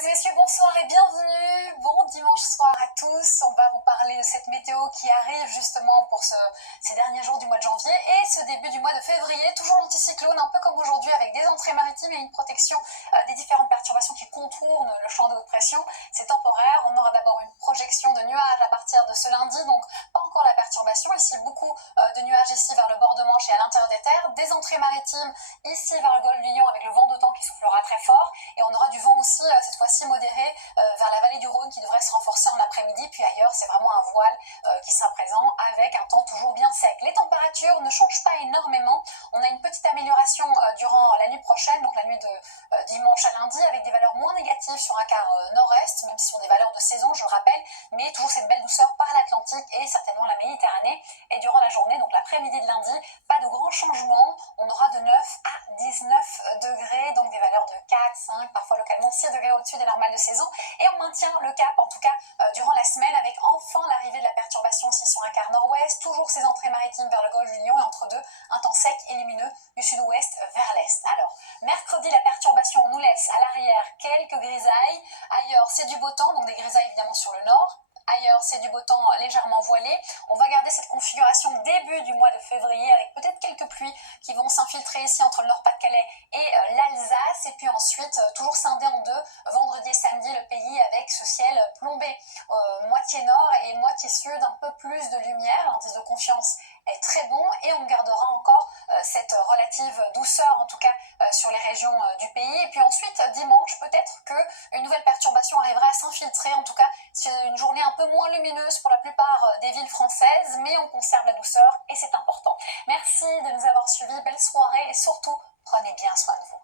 Mesdames et messieurs, bonsoir et bienvenue. Bon dimanche soir à tous. On va vous parler de cette météo qui arrive justement pour ces derniers jours du mois de janvier et ce début du mois de février. Toujours l'anticyclone, un peu comme aujourd'hui, avec des entrées maritimes et une protection des différentes perturbations qui contournent le champ de haute pression. C'est temporaire. On aura d'abord une projection de nuages à partir de ce lundi, donc pas encore la perturbation. Ici, beaucoup de nuages ici vers le bord de Manche et à l'intérieur des terres. Des entrées maritimes ici vers le golfe du Lion avec le vent d'OTAN qui soufflera très fort. Et on aura du vent aussi, cette fois-ci modéré, vers la vallée du Rhône qui devrait se renforcer en après-midi. Puis ailleurs, c'est vraiment un voile qui sera présent avec un temps toujours bien sec. Les températures ne changent pas énormément. On a une petite amélioration durant la nuit prochaine, donc la nuit de dimanche à lundi, avec des valeurs moins négatives sur un quart nord-est, même si ce sont des valeurs de saison, je le rappelle, mais toujours cette belle douceur par l'Atlantique et certainement la Méditerranée. Et durant la journée, donc l'après-midi de lundi, pas de grands changements. On aura de 9 à 19 degrés, donc des valeurs de 4, 5, parfois localement 6 degrés au-dessus des normales de saison. Et on maintient le cap, en tout cas, durant la semaine, avec enfin l'arrivée de la perturbation aussi sur un quart nord-ouest, toujours ces entrées maritimes vers le golfe du Lion et entre deux, un temps sec et lumineux du sud-ouest vers l'est. Alors, mercredi, la perturbation nous laisse à l'arrière quelques grisailles. Ailleurs, c'est du beau temps, donc des grisailles évidemment sur le nord. Ailleurs, c'est du beau temps légèrement voilé. On va garder cette configuration début du mois de février avec peut-être quelques pluies qui vont s'infiltrer ici entre le Nord-Pas-de-Calais et l'Alsace. Et puis ensuite, toujours scindé en deux, vendredi et samedi, le pays avec ce ciel plombé. Moitié nord et moitié sud, un peu plus de lumière. L'indice de confiance est très bon et on gardera encore cette relative douceur, en tout cas sur les régions du pays. Et puis ensuite, dimanche, peut-être qu'une nouvelle perturbation arrivera à s'infiltrer. En tout cas, c'est une journée un peu moins lumineuse pour la plupart des villes françaises, mais on conserve la douceur et c'est important. Merci de nous avoir suivis, belle soirée et surtout, prenez bien soin de vous.